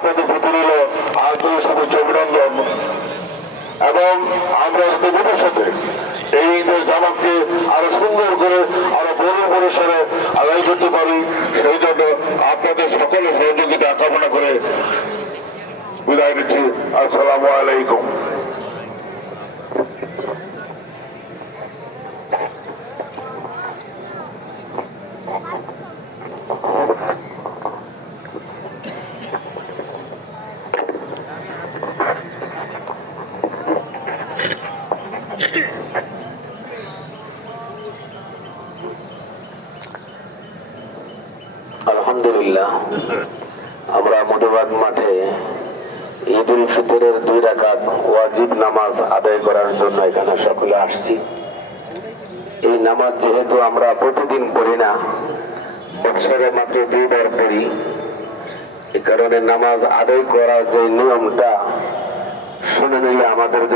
আপনাদের প্রতি রইল আন্তরিক শুভেচ্ছা অভিনন্দন এবং আমরা যাতে ভবিষ্যতে এই ঈদের জামাতকে আরো সুন্দর করে আরো বড় পরিসরে আদায় করতে পারি সেই জন্য আপনাদের সকলের সহযোগিতা কামনা করে বিদায় নিচ্ছি। আসসালামু আলাইকুম। আলহামদুলিল্লাহ, আমরা মধুবাগ মাঠে ঈদ উল ফিতরের 2 রাকাত ওয়াজিব নামাজ আদায় করার জন্য এখানে সকলে আসছি। এই নামাজ যেহেতু আমরা প্রতিদিন পড়ি না, বছরে মাত্র 2 বার পড়ি, এই কারণে নামাজ আদায় করার যে নিয়মটা শুনে নিলে আমাদের জন্য